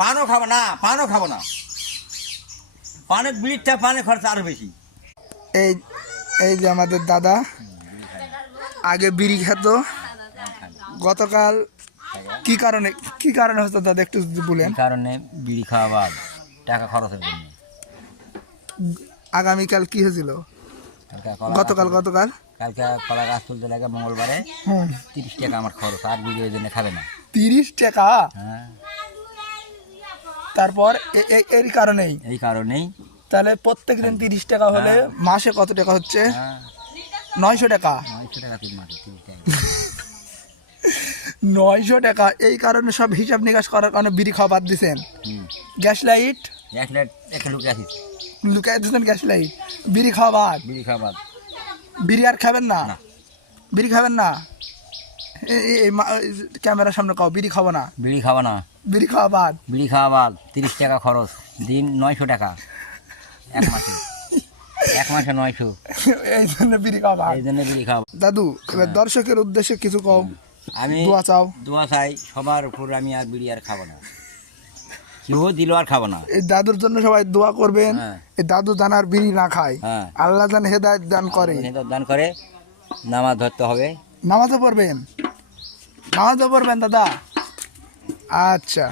পানও খাবো না, পানও খাবো না। পানের বিড়িটা, পানের খরচা আরো বেশি। এই এই যে আমাদের দাদা আগে বিড়ি খেত, গতকাল কি কারণে হতো দাদা একটু যদি বলেন। এই কারণে বিড়ি খাওয়া বাদ, টাকা খরচের জন্য। আগামীকাল কি হয়েছিল? গতকাল কালকে কলা গাছ তুলতে লাগে মঙ্গলবারে, 30 টাকা আমার খরচ, আর বিড়ি ওই জন্য খাবে না। 30 টাকা? হ্যাঁ, তারপর এই কারণেই তাহলে প্রত্যেকদিন 30 টাকা হলে মাসে কত টাকা হচ্ছে? 900 টাকা। 900 টাকা 3 মাসে, 30 টাকা। 900 টাকা। এই কারণে সব হিসাব নিকাশ করার কারণে বিড়ি খাওয়া বাদ দিচ্ছেন। গ্যাস লাইট লুকাই দিচ্ছেন, গ্যাস লাইট, বিড়ি খাওয়া বাদ। বিড়ি আর খাবেন না? বিড়ি খাবেন না? ক্যামেরার সামনে কাও বিড়ি খাবো না। বিড়ি খাওয়া না, বিড়ি খাওয়া বাদ। 30 টাকা খরচ, দিন 900 টাকা, এক মাসে 900। এই জন্য বিড়ি খাওয়া বাদ। এই জন্য বিড়ি খাওয়া। দাদু, এবার দর্শকের উদ্দেশ্যে কিছু কম। আমি দোয়া চাই সবার উপর, আমি আর বিড়ি আর খাবো না, কেউ দিল আর খাবো না। এই দাদুর জন্য সবাই দোয়া করবেন। এই দাদু দানার বিড়ি না খায়, আল্লাহ যেন হেদায়েত দান করে। নামাজ ধরতে হবে। নামাজও পড়বেন দাদা? আচ্ছা।